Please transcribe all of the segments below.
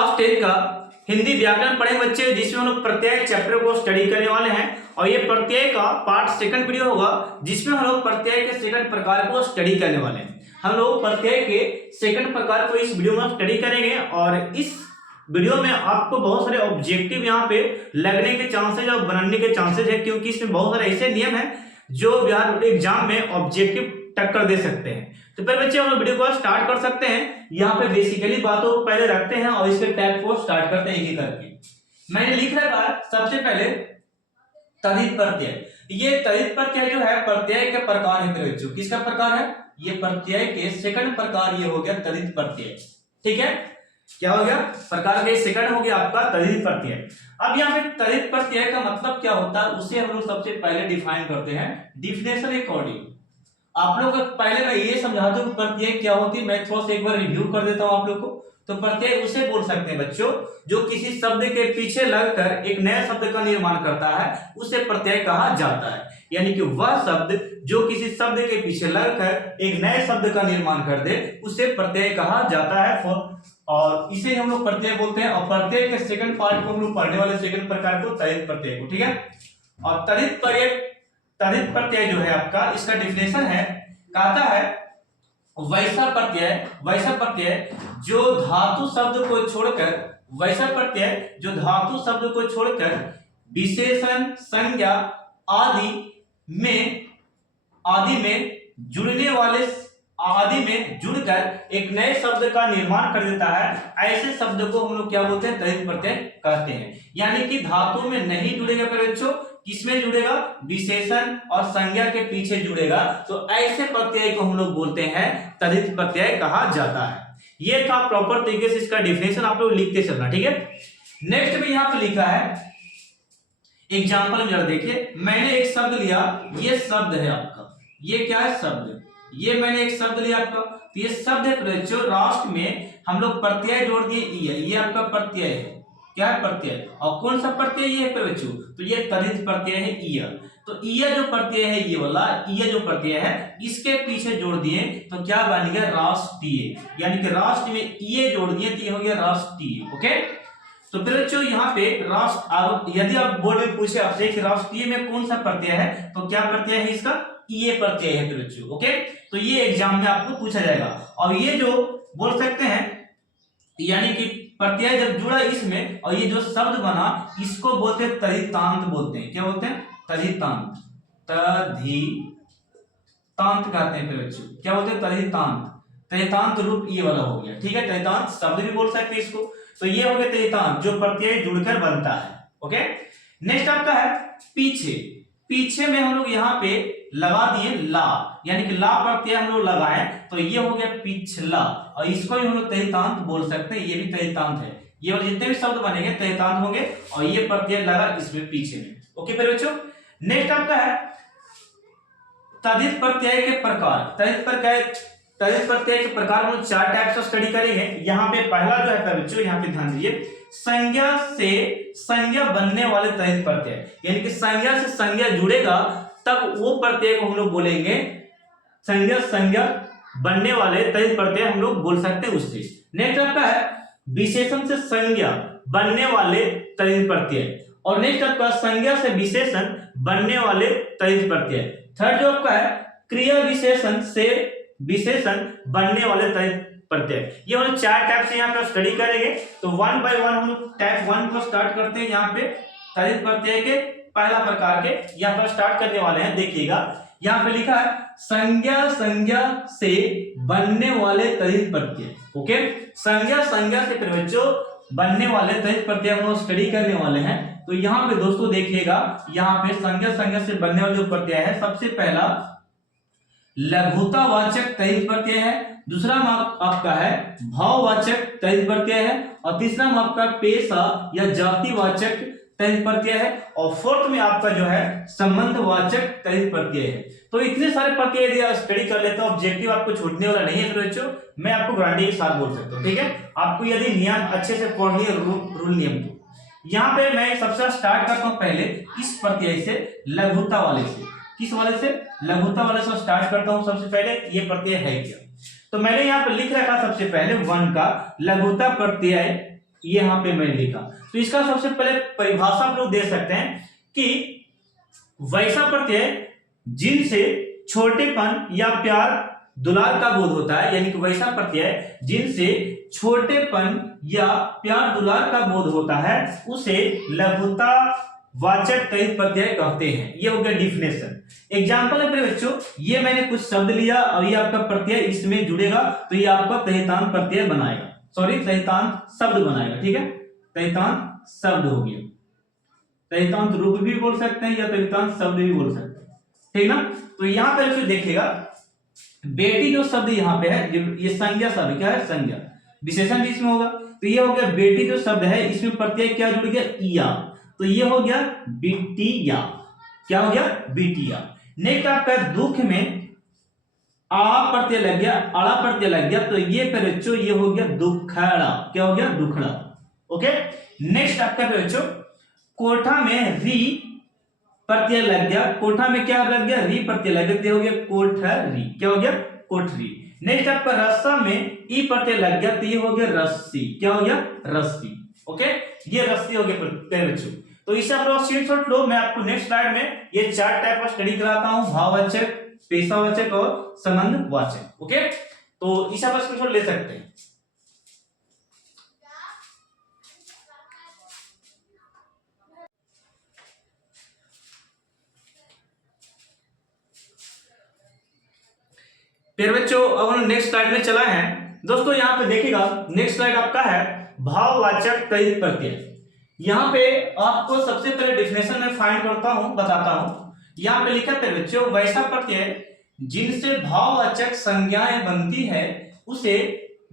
Class 10 का हिंदी व्याकरण पढ़े बच्चे, जिसमें हम लोग प्रत्येक चैप्टर को स्टडी करने वाले हैं। और ये प्रत्येक का पार्ट सेकंड वीडियो होगा, जिसमें हम लोग प्रत्येक के सेकंड प्रकार को स्टडी करने वाले हैं। हम लोग प्रत्येक के सेकंड प्रकार को इस वीडियो में स्टडी करेंगे और इस वीडियो में आपको बहुत सारे ऑब्जेक्टिव यहाँ पे लगने के चांसेज और बनने के चांसेज है, क्योंकि इसमें बहुत सारे ऐसे नियम हैं जो बिहार एग्जाम में ऑब्जेक्टिव टक्कर दे सकते हैं। तो पहले बच्चे हम लोग वीडियो को स्टार्ट कर सकते हैं। यहाँ पे बेसिकली बातों को पहले रखते हैं और इसके टैग को स्टार्ट करते हैं एक एक करके। मैंने लिख रखा है सबसे पहले तद्धित प्रत्यय। ये तद्धित प्रत्यय जो है प्रत्यय के प्रकार है बच्चों। किसका प्रकार है? ये प्रत्यय के सेकंड प्रकार ये हो गया तद्धित प्रत्यय। ठीक है, क्या हो गया? प्रकार के सेकंड हो गया आपका तद्धित प्रत्यय। अब यहाँ पे तद्धित प्रत्यय का मतलब क्या होता है उसे हम लोग सबसे पहले डिफाइन करते हैं डिफिनेशन अकॉर्डिंग। आप लोग पहले मैं ये समझा दूं प्रत्यय क्या होती है, मैं थोड़ा सा एक बार रिव्यू कर देता हूं आप लोग को। तो प्रत्यय उसे बोल सकते हैं बच्चों जो किसी शब्द के पीछे लगकर एक नए शब्द का निर्माण करता है, उसे प्रत्यय कहा जाता है। यानी कि वह शब्द जो किसी शब्द के पीछे लगकर एक नए शब्द का निर्माण कर दे, उसे प्रत्यय कहा जाता है। और इसे हम लोग प्रत्यय बोलते हैं। और प्रत्यय के सेकंड पार्ट को हम लोग पढ़ने वाले सेकंड प्रकार को तद्धित प्रत्यय को। ठीक है, और तद्धित प्रत्यय जो है आपका, इसका डिफिनेशन है, कहता है वैसा प्रत्यय जो धातु शब्द को छोड़कर, वैसा प्रत्यय जो धातु शब्द को छोड़कर विशेषण, संज्ञा आदि में जुड़कर एक नए शब्द का निर्माण कर देता है, ऐसे शब्द को हम लोग क्या बोलते हैं? तद्धित प्रत्यय कहते हैं। यानी कि धातु में नहीं जुड़ेगा बच्चों, किसमें जुड़ेगा? विशेषण और संज्ञा के पीछे जुड़ेगा, तो ऐसे प्रत्यय को हम लोग बोलते हैं तद्धित प्रत्यय कहा जाता है। ये था प्रॉपर तरीके से इसका डिफिनेशन, आप लोग लिखते चलना। ठीक है, नेक्स्ट में यहाँ पे लिखा है एग्जाम्पल में जरा देखिए। मैंने एक शब्द लिया, ये शब्द है आपका, ये क्या है? शब्द। ये मैंने एक शब्द लिया आपका, तो ये शब्द है बच्चों। राष्ट्र में हम लोग प्रत्यय जोड़ दिए ई है, ये आपका प्रत्यय है। क्या है? प्रत्यय। और कौन सा प्रत्यय ये है बच्चों? तो ये तद्धित प्रत्यय है ईय। तो ईय जो प्रत्यय है, ये वाला ईय जो प्रत्यय है, इसके पीछे जोड़ दिए तो क्या बन गया? राष्ट्रीय। यानी कि राष्ट्र में ईय जोड़ दिए तो ये हो गया राष्ट्रीय। ओके, तो फिर बच्चों यहाँ पे राष्ट्र, यदि आप बोर्ड में पूछे आपसे कि राष्ट्रीय में कौन सा प्रत्यय है, तो क्या प्रत्यय है इसका? ईय प्रत्यय है फिर बच्चों। ओके, तो ये एग्जाम में आपको पूछा जाएगा। और ये जो बोल सकते हैं, यानी कि प्रत्यय जब जुड़ा इसमें और ये जो शब्द बना, इसको बोलते हैं तद्धितांत बोलते हैं। क्या बोलते हैं? तद्धितांत। तद्धितांत कहते हैं फिर बच्चों। क्या बोलते हैं? तद्धितांत रूप ये वाला हो गया। ठीक है, तद्धितांत शब्द भी बोल सकते हैं इसको। तो ये हो गया तद्धितांत जो प्रत्यय जुड़कर बनता है। ओके, नेक्स्ट आपका है पीछे। पीछे में हम लोग यहाँ पे लगा दिए ला, यानी कि ला प्रत्यय हम लोग लगाए, तो ये हो गया पिछला। और इसको भी हम लोग तद्धितांत बोल सकते हैं, ये भी तद्धितांत है। ये वाले जितने भी शब्द बनेंगे तद्धितांत होंगे, और ये प्रत्यय लगा इसमें पीछे में। ओके फिर बच्चों, नेक्स्ट आपका है तद्धित प्रत्यय के प्रकार। तद्धित प्रत्यय के प्रकार हम लोग 4 टाइप से स्टडी करेंगे। यहाँ पे पहला जो है बच्चों, यहाँ पे ध्यान दीजिए, संज्ञा से संज्ञा बनने वाले तद्धित प्रत्यय। यानी कि संज्ञा से संज्ञा जुड़ेगा तब वो प्रत्यय को हम लोग बोलेंगे संज्ञा बनने वाले तद्धित प्रत्यय हम लोग बोल सकते हैं उससे। नेक्स्ट आपका है विशेषण से संज्ञा बनने वाले तद्धित प्रत्यय। और नेक्स्ट आपका संज्ञा से विशेषण बनने वाले तद्धित प्रत्यय। थर्ड जो आपका है क्रिया विशेषण से विशेषण बनने वाले तद्धित प्रत्यय। ये हम लोग 4 टाइप से यहाँ पे स्टडी करेंगे। तो 1 बाय 1 हम लोग टाइप 1 को स्टार्ट करते हैं। यहाँ पे तद्धित प्रत्यय के पहला प्रकार के यहाँ पर स्टार्ट करने वाले हैं। देखिएगा यहाँ पे लिखा है संज्ञा से बनने वाले तद्धित प्रत्यय। ओके, संज्ञा से फिर बच्चों बनने वाले तद्धित प्रत्यय हम लोग स्टडी करने वाले हैं। तो यहाँ पे दोस्तों देखिएगा, यहाँ पे संज्ञा से बनने वाले जो प्रत्यय है, सबसे पहला लघुतावाचक तद्धित प्रत्यय है, दूसरा आपका है भाववाचक तद्धित प्रत्यय है, और तीसरा आपका पेशा या जातिवाचक तद्धित प्रत्यय है, और फोर्थ में आपका जो है संबंधवाचक तद्धित प्रत्यय है। तो इतने सारे प्रत्यय यदि आप स्टडी कर लेते हो, ऑब्जेक्टिव आपको छूटने वाला नहीं है बच्चों। मैं आपको गारंटी के साथ बोल सकता हूँ। ठीक है, आपको यदि नियम अच्छे से पढ़नी है, रूल नियम, तो यहाँ पे मैं सबसे स्टार्ट करता हूँ पहले इस प्रत्यय से, लघुता वाले से। किस वाले से? लघुता वाले से स्टार्ट करता हूँ। सबसे पहले ये प्रत्यय है क्या, तो मैंने यहाँ पे लिख रखा सबसे पहले 1 का लघुता प्रत्यय ये यहाँ पे मैंने लिखा। तो इसका सबसे पहले परिभाषा आप लोग दे सकते हैं कि वैसा प्रत्यय जिनसे छोटेपन या प्यार दुलार का बोध होता है, यानी कि वैसा प्रत्यय जिनसे छोटेपन या प्यार दुलार का बोध होता है उसे लघुता वाचक तहित प्रत्यय कहते हैं। ये हो गया डिफिनेशन। एग्जाम्पल है मेरे बच्चों, ये मैंने कुछ शब्द लिया और ये आपका प्रत्यय इसमें जुड़ेगा तो ये आपका तहितांत प्रत्यय बनाएगा, सॉरी तहितांत शब्द बनाएगा। ठीक है, तहितांत शब्द हो गया, तहितांत रूप भी बोल सकते हैं या तहितांत शब्द भी बोल सकते हैं, ठीक ना। तो यहाँ पे जो देखिएगा बेटी जो शब्द यहाँ पे है ये संज्ञा शब्द, क्या है संज्ञा, विशेषण भी इसमें होगा। तो ये हो गया बेटी जो शब्द है इसमें प्रत्यय क्या जुड़ गया इया, तो ये हो गया बिटिया, क्या हो गया बिटिया। नेक्स्ट आपका दुख में आ प्रत्यय लग गया, अड़ा प्रत्यय लग गया तो ये बच्चों ये हो गया दुखड़ा, क्या हो गया दुखड़ा। ओके, नेक्स्ट आपका बच्चों कोठा में री प्रत्यय लग गया, कोठा में क्या लग गया री प्रत्यय लग गया, हो गया कोठरी, क्या हो गया कोठरी। नेक्स्ट आपका रस्सा में ई प्रत्यय लग गया तो ये हो गया रस्सी, क्या हो गया रस्सी। ओके, ये रस्सी हो गया बच्चों। तो इसे आप लोग स्क्रीनशॉट लो, मैं आपको नेक्स्ट स्लाइड में ये चार टाइप ऑफ स्टडी कराता हूं, भाववाचक, पेशावाचक और संबंधवाचक। ओके, तो इसे आप स्क्रीनशॉट ले सकते हैं। फिर बच्चों अब हम नेक्स्ट स्लाइड में चला है दोस्तों, यहाँ पे देखिएगा नेक्स्ट स्लाइड आपका है भाववाचक तहित प्रत्यय। यहाँ पे आपको सबसे पहले डेफिनेशन में फाइंड करता हूं, बताता हूं। यहाँ पे लिखा है बच्चों वैसा प्रत्यय जिनसे भाववाचक संज्ञाएं बनती है उसे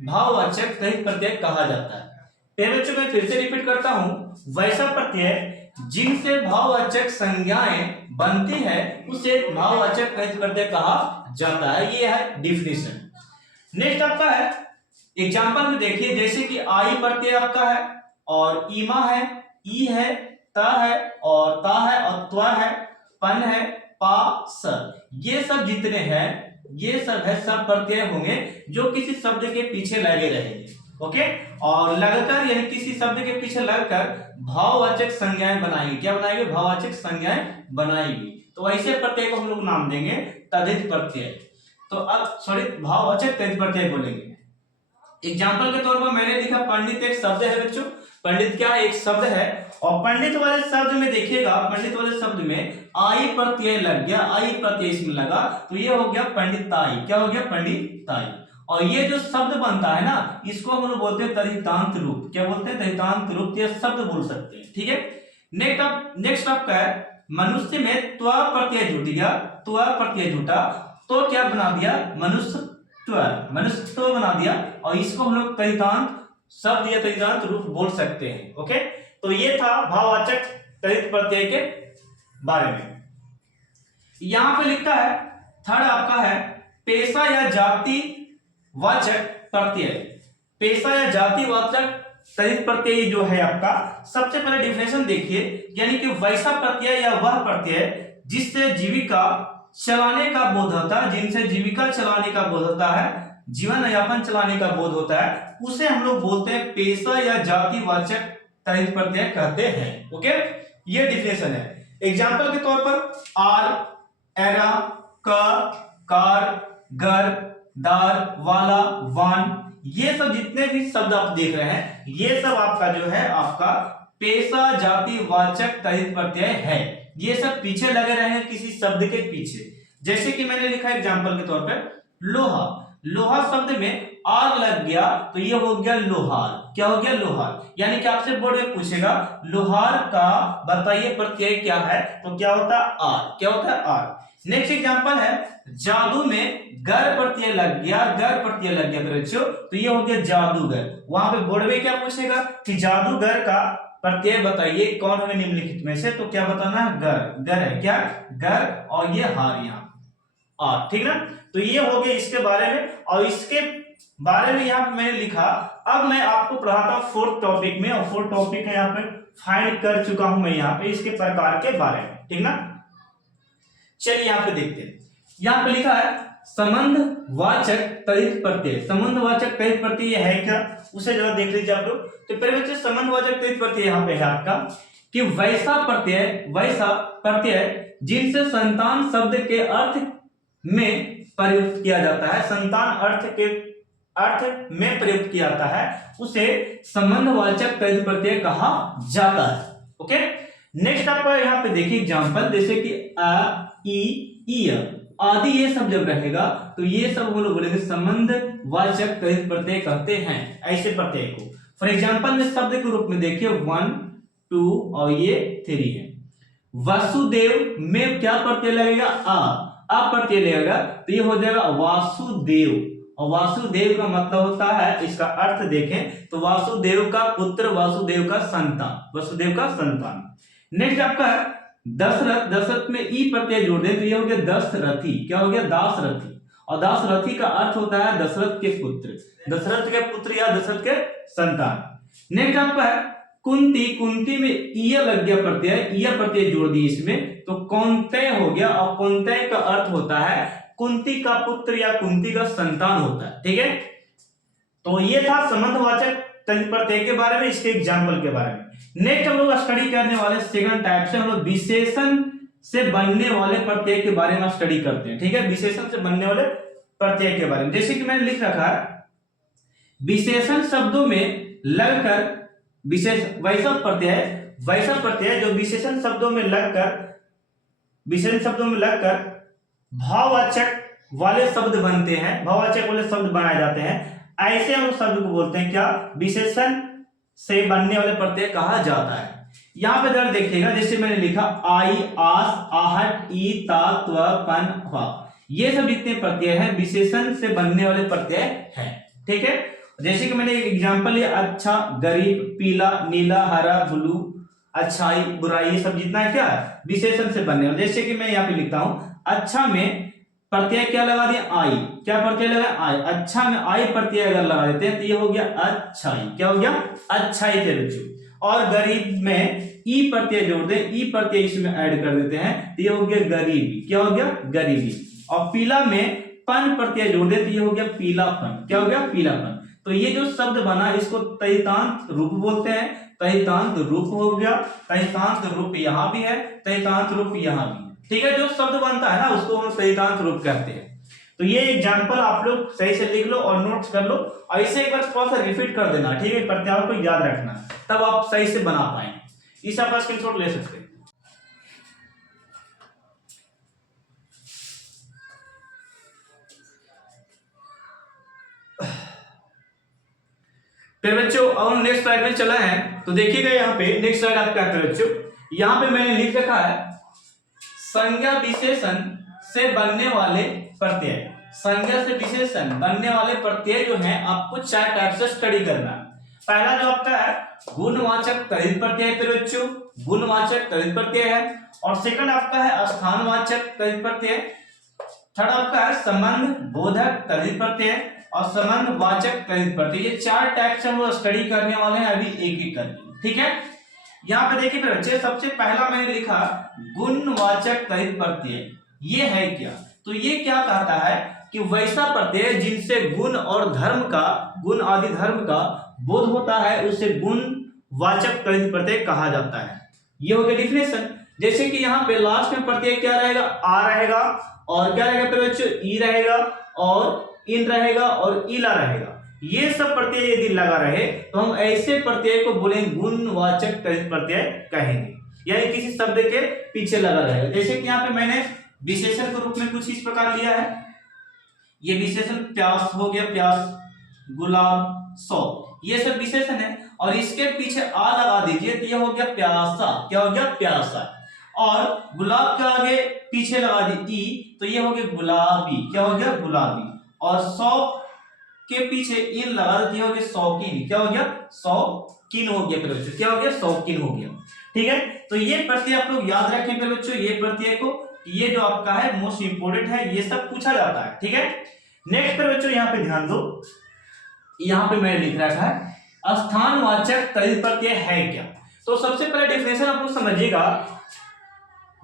भाववाचक तहित प्रत्यय कहा जाता है। फिर बच्चों मैं फिर से रिपीट करता हूं, वैसा प्रत्यय जिनसे भाववाचक संज्ञाएं बनती है उसे भाववाचक तहित प्रत्यय कहा जाता है। ये है डिफिनेशन। नेक्स्ट आपका है एग्जांपल में देखिए, जैसे कि आई प्रत्यय आपका है और ईमा है, ई है, ता है और ता है और त्वा है, पन है, पा, स, ये सब जितने हैं ये सब है सब प्रत्यय होंगे जो किसी शब्द के पीछे लगे रहेंगे। ओके, और लगकर यानी किसी शब्द के पीछे लगकर भाववाचक संज्ञाएं बनाएंगे, क्या बनाएंगे भाववाचक संज्ञाएं बनाएंगे। तो ऐसे प्रत्यय को हम लोग नाम देंगे तद्धित प्रत्यय। तो अब सॉरी भाववाचक तद्धित प्रत्यय बोलेंगे। एग्जाम्पल के तौर पर मैंने लिखा पंडित एक शब्द है बच्चों, पंडित क्या एक शब्द है और पंडित वाले शब्द में देखिएगा, पंडित वाले शब्द में आई प्रत्यय लग गया, आई प्रत्यय इसमें लगा तो ये हो गया पंडिताई, क्या हो गया पंडिताई। और ये जो शब्द बनता है ना इसको हम लोग बोलते हैं तद्धितांत रूप, क्या बोलते हैं तद्धितांत रूप, ये शब्द बोल सकते हैं। ठीक है, नेक्स्ट आपका है मनुष्य में त्व प्रत्यय जुट गया, त्व प्रत्यय जुटा तो क्या बना दिया मनुष्यत्व बना दिया और इसको हम लोग तद्धितांत शब्द या तद्धितांत रूप बोल सकते हैं। ओके, तो ये था भाववाचक तद्धित प्रत्यय के बारे में। यहां पे लिखता है थर्ड आपका है पेशा या जाति वाचक प्रत्यय। पेशा या जाति वाचक तद्धित प्रत्यय जो है आपका, सबसे पहले डिफिनेशन देखिए, यानी कि वैसा प्रत्यय या वह प्रत्यय जिससे जीविका चलाने का बोध होता है, जिनसे जीविका चलाने का बोध होता है, जीवन यापन चलाने का बोध होता है, उसे हम लोग बोलते हैं पेशा या जाति वाचक तद्धित प्रत्यय कहते हैं। ओके, ये डिफिनेशन है। एग्जाम्पल के तौर पर आर, एरा, क, कार, घर, दार, वाला, वान, ये सब जितने भी शब्द आप देख रहे हैं ये सब आपका जो है आपका पेशा जाति वाचक तद्धित प्रत्यय है। ये सब पीछे लगे रहे हैं किसी शब्द के पीछे। जैसे कि मैंने लिखा एग्जाम्पल के तौर पे लोहा, लोहा शब्द में आर लग गया तो ये हो गया लोहार, क्या हो गया लोहार। यानी कि आपसे बोर्ड में पूछेगा लोहार का बताइए प्रत्यय क्या है तो क्या होता है आर, क्या होता है आर। नेक्स्ट एग्जांपल है जादू में गर प्रत्यय लग गया, गर प्रत्यय लग गया बच्चों तो ये हो गया जादूगर। वहां पे बोर्ड में क्या पूछेगा कि जादूगर का प्रत्यय बताइए कौन हमें निम्नलिखित में से, तो क्या बताना है गर, गर है क्या गर और ये हार यहाँ और, ठीक ना। तो ये हो गया इसके बारे में और इसके बारे में यहाँ पे मैंने लिखा। अब मैं आपको पढ़ाता हूँ फोर्थ टॉपिक में और फोर्थ टॉपिक है यहाँ पे फाइंड कर चुका हूं मैं यहाँ पे इसके प्रकार के बारे में, ठीक ना। चलिए यहाँ पे देखते हैं, यहाँ पे लिखा है संबंधवाचक तद्धित प्रत्यय। संबंधवाचक तद्धित प्रत्यय है क्या, उसे जरा देख लीजिए आप लोग। तो पहले बच्चे संबंधवाचक तद्धित प्रत्यय यहाँ पे है आपका कि वैसा प्रत्यय जिनसे संतान शब्द के अर्थ में प्रयुक्त किया जाता है, संतान अर्थ में प्रयुक्त किया जाता है, उसे संबंधवाचक तद्धित प्रत्यय कहा जाता है। ओके, नेक्स्ट आपका यहाँ पे देखिए एग्जांपल, जैसे कि अ, ई, इ आदि ये सब जब रहेगा तो ये सब हम लोग बोलेंगे संबंधवाचक तद्धित प्रत्यय कहते हैं ऐसे प्रत्यय को। फॉर एग्जांपल में शब्द के रूप में देखिए 1 2 और ये 3 है। वासुदेव में क्या प्रत्यय लगेगा, अ प्रत्यय लगेगा, तो ये हो जाएगा वासुदेव। और वासुदेव का मतलब होता है, इसका अर्थ देखें तो वासुदेव का पुत्र, वासुदेव का संतान। नेक्स्ट आपका दशरथ, दशरथ में ई प्रत्यय जोड़ दें तो ये हो गया दशरथी। क्या हो गया, दासरथी। और दासरथी का अर्थ होता है दशरथ के पुत्र या दशरथ के संतान। नेक्स्ट आपका है कुंती, कुंती में ईय लग गया प्रत्यय, ईय प्रत्यय जोड़ दिए इसमें तो कौंतेय हो गया। और कौंतेय का अर्थ होता है कुंती का पुत्र या कुंती का संतान होता है। ठीक है, तो ये था संबंधवाचक तद्धित प्रत्यय के बारे में, इसके एग्जाम्पल के बारे में। नेक्स्ट हम लोग स्टडी करने वाले सेकंड टाइप से हम लोग विशेषण से बनने वाले प्रत्यय के बारे में स्टडी करते हैं। ठीक है, विशेषण से बनने वाले प्रत्यय के बारे में, जैसे कि मैंने लिख रखा है विशेषण शब्दों में लगकर वैसा प्रत्यय जो विशेषण शब्दों में लगकर भाववाचक वाले शब्द बनते हैं, भाववाचक वाले शब्द बनाए जाते हैं, ऐसे हम शब्द को बोलते हैं क्या, विशेषण से बनने वाले प्रत्यय कहा जाता है। यहां पे जरा देखिएगा, जैसे मैंने लिखा आई, आस, आहट, ई, ता, त्व, पन, वा, ये सब जितने प्रत्यय हैं विशेषण से बनने वाले प्रत्यय हैं। ठीक है, जैसे कि मैंने एक एग्जांपल लिया, अच्छा, गरीब, पीला, नीला, हरा, ब्लू, अच्छाई, बुराई, ये सब जितना है क्या विशेषण से बनने वाले। जैसे कि मैं यहाँ पे लिखता हूं अच्छा में प्रत्यय क्या लगा दिया, आई। क्या प्रत्यय लगा, आई। अच्छा में आई प्रत्यय अगर लगा देते हैं तो ये हो गया अच्छाई। क्या हो गया, अच्छाई थे बच्चों। और गरीब में ई प्रत्यय जोड़ दे, ई प्रत्यय इसमें ऐड कर देते हैं तो ये हो गया गरीबी। क्या हो गया, गरीबी। और पीला में पन प्रत्यय जोड़ दे तो ये हो गया पीलापन। क्या हो गया, पीलापन। तो ये जो शब्द बना इसको तैतांत रूप बोलते हैं। तैतांत रूप हो गया, तैतांत रूप यहाँ भी है, तैतांत रूप यहाँ भी। ठीक है, जो शब्द बनता है ना उसको हम तैतांत रूप कहते हैं। तो ये एग्जांपल आप लोग सही से लिख लो और नोट्स कर लो, और इसे एक बार थोड़ा सा रिपीट कर देना। ठीक है, प्रत्यायों को याद रखना, तब आप सही से बना पाएंगे। इस आप स्क्रीनशॉट ले सकते हैं। फिर बच्चों अब हम नेक्स्ट स्लाइड में चला है, तो देखिएगा यहाँ पे नेक्स्ट स्लाइड आप क्या करते बच्चों, यहाँ पे मैंने लिख रखा है संज्ञा विशेषण से बनने वाले प्रत्यय। संज्ञा से विशेषण बनने वाले प्रत्यय जो हैं आपको 4 टाइप से स्टडी करना है। पहला जो आपका है गुणवाचक तद्धित प्रत्यय पे बच्चों, गुणवाचक तद्धित प्रत्यय है। और सेकंड आपका है स्थानवाचक तद्धित प्रत्यय। थर्ड आपका है संबंध बोधक तद्धित प्रत्यय और संबंधवाचक तद्धित प्रत्यय। ये 4 टाइप से हम लोग स्टडी करने वाले हैं अभी एक एक करके। ठीक है, यहाँ पे देखिए बच्चे, सबसे पहला मैंने लिखा गुणवाचक तद्धित प्रत्यय। ये है क्या, तो ये क्या कहता है कि वैसा प्रत्यय जिनसे गुण और धर्म का, गुण आदि धर्म का बोध होता है उसे गुणवाचक तद्धित प्रत्यय कहा जाता है। ये हो गया डिफिनेशन। जैसे कि यहाँ पे लास्ट में प्रत्यय क्या रहेगा, आ रहेगा, और क्या रहेगा फिर बच्चों, ई रहेगा, और इन रहेगा, और इला रहेगा। ये सब प्रत्यय यदि लगा रहे तो हम ऐसे प्रत्यय को बोलेंगे गुणवाचक तद्धित प्रत्यय कहेंगे, यानी किसी शब्द के पीछे लगा रहेगा। जैसे कि यहाँ पे मैंने विशेषण के रूप में कुछ इस प्रकार लिया है, ये विशेषण प्यास हो गया, प्यास, गुलाब, सौ, ये सब विशेषण है। और इसके पीछे आ लगा दीजिए तो ये हो गया प्यासा। क्या हो गया, प्यासा। और गुलाब के आगे पीछे लगा दी ई तो ये हो गया गुलाबी। क्या हो गया, गुलाबी। और सौ के पीछे इन लगा देती हो गया शौकीन। क्या हो गया, शौकीन हो गया। फिर बच्चों क्या हो गया, शौकीन हो गया। ठीक है, तो ये प्रत्यय आप लोग याद रखें फिर बच्चों, ये प्रत्यय को, ये जो आपका है मोस्ट इंपोर्टेंट है, ये सब पूछा जाता है। ठीक है, नेक्स्ट पर बच्चों यहाँ पे ध्यान दो, यहाँ पे मैंने लिख रखा है स्थानवाचक तद्धित प्रत्यय है क्या। तो सबसे पहले डेफिनेशन आप लोग समझिएगा,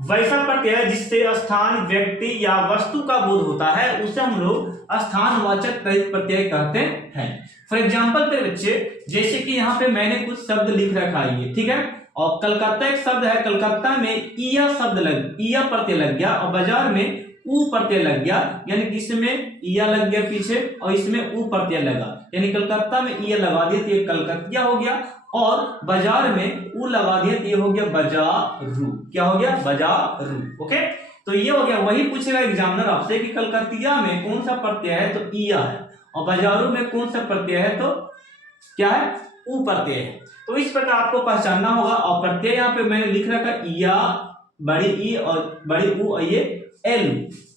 वैसा प्रत्यय जिससे स्थान, व्यक्ति या वस्तु का बोध होता है उसे हम लोग स्थानवाचक तद्धित प्रत्यय कहते हैं। फॉर एग्जाम्पल पे बच्चे, जैसे कि यहाँ पे मैंने कुछ शब्द लिख रखा है, ठीक है, और कलकत्ता एक शब्द है, कलकत्ता में ईया शब्द ईया प्रत्यय लग गया और बाजार में ऊ प्रत्यय लग गया, यानी कि इसमें ईया लग गया पीछे और इसमें ऊ प्रत्यय लगा, यानी कलकत्ता में ईया लगा दिया तो ये कलकतिया हो गया, और बाजार में ऊ लगा दिया तो ये हो गया बाजारू। क्या हो गया? बाजारू। ओके, तो ये हो गया। वही पूछेगा एग्जामिनर आपसे कि कलकतिया में कौन सा प्रत्यय है, तो ईया है, और बाजारू में कौन सा प्रत्यय है, तो क्या है? ऊ प्रत्यय है। तो इस प्रकार आपको पहचानना होगा। और प्रत्यय यहाँ पे मैंने लिख रखा ईया, बड़ी ई और बड़ी ऊ और ये एल।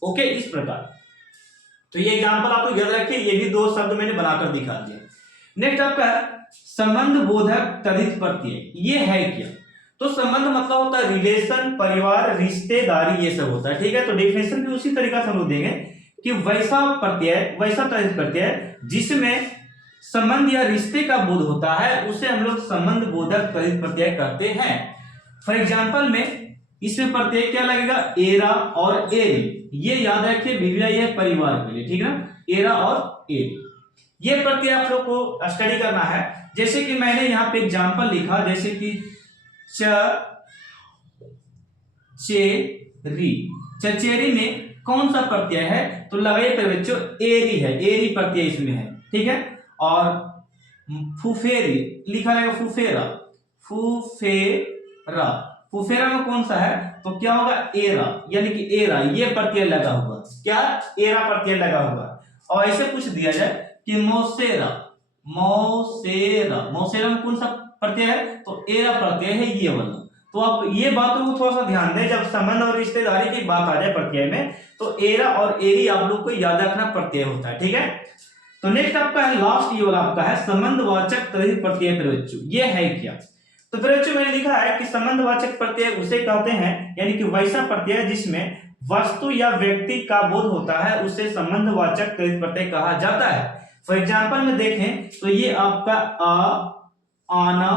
ओके, इस प्रकार। तो ये एग्जांपल आपको याद रखिए, ये भी दो शब्द मैंने बनाकर दिखा दिया। नेक्स्ट आपका है संबंध बोधक तद्धित प्रत्यय। ये है क्या? तो संबंध मतलब होता है रिलेशन, परिवार, रिश्तेदारी, ये सब होता है, ठीक है। तो डेफिनेशन भी उसी तरीका से हम लोग देंगे कि वैसा प्रत्यय, वैसा तद्धित प्रत्यय जिसमें संबंध या रिश्ते का बोध होता है उसे हम लोग संबंध बोधक तद्धित प्रत्यय कहते हैं। फॉर एग्जाम्पल में इसमें प्रत्यय क्या लगेगा? एरा और एरी। ये याद रखिए भैया, ये परिवार के लिए, ठीक है ना, एरा और एरी। ये प्रत्यय आप लोग को स्टडी करना है। जैसे कि मैंने यहाँ पे एग्जाम्पल लिखा, जैसे कि चेरी, चचेरी में कौन सा प्रत्यय है? तो लगाइए बच्चों, एरी है, एरी प्रत्यय इसमें है, ठीक है। और फुफेरी लिखा रहेगा, फुफेरा, फुफेरा, फुफेरा में कौन सा है? तो क्या होगा? एरा, यानी कि एरा, ये प्रत्यय लगा हुआ, क्या? एरा प्रत्यय लगा हुआ। और ऐसे पूछ दिया जाए कि मौसेरा, मौसेरा, मौसेरा में कौन सा प्रत्यय है? तो एरा प्रत्यय है, ये वाला। तो आप ये बातों को थोड़ा सा ध्यान दें, जब संबंध और रिश्तेदारी की बात आ जाए प्रत्यय में, तो एरा और एरी आप लोग को याद रखना प्रत्यय होता है, ठीक है। तो नेक्स्ट आपका है लास्ट, ये वाला आपका है संबंधवाचक तद्धित प्रत्यय प्रयोज्य। ये है क्या? तो प्रयोज्य मैंने लिखा है कि संबंधवाचक प्रत्यय उसे कहते हैं, यानी कि वैसा प्रत्यय जिसमें वस्तु या व्यक्ति का बोध होता है उसे संबंधवाचक तद्धित प्रत्यय कहा जाता है। फॉर एग्जाम्पल में देखें तो ये आपका आ, आना,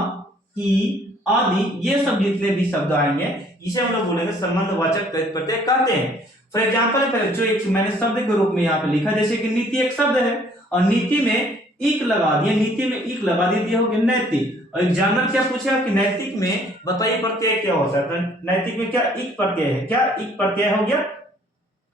ई आदि, ये सब जितने भी शब्द आएंगे इसे हम लोग बोलेंगे संबंधवाचक तद्धित प्रत्यय कहते हैं। फॉर एग्जाम्पल जो एक मैंने शब्द के रूप में यहाँ पे लिखा, जैसे कि नीति एक शब्द है और नीति में इक लगा दिया, नीति में इक लगा दी, हो गया नैतिक। और एग्जामिनर क्या पूछेगा कि नैतिक में बताइए प्रत्यय क्या होता है? तो नैतिक में क्या इक प्रत्यय है? क्या इक प्रत्यय हो गया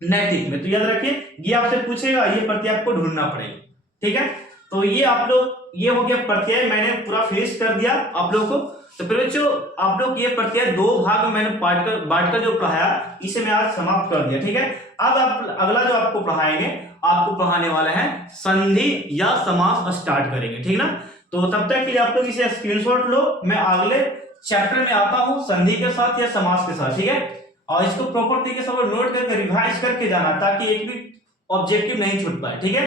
नैतिक में? तो याद रखिए, ये आपसे पूछेगा, ये प्रत्यय आपको ढूंढना पड़ेगा, ठीक है। तो ये आप लोग, ये हो गया प्रत्यय, मैंने पूरा फिनिश कर दिया आप लोग को। तो फिर बच्चों आप लोग ये प्रत्यय दो भाग में मैंने बांटकर जो पढ़ाया, इसे मैं आज समाप्त कर दिया, ठीक है। अब आप अगला जो आपको पढ़ाएंगे, आपको पढ़ाने वाले हैं संधि या समास स्टार्ट करेंगे, ठीक ना। तो तब तक के लिए आप लोग इसे स्क्रीनशॉट लो, मैं अगले चैप्टर में आता हूं संधि के साथ या समास के साथ, ठीक है। और इसको प्रॉपर तरीके से नोट करके रिवाइज करके जाना, ताकि एक भी ऑब्जेक्टिव नहीं छूट पाए, ठीक है।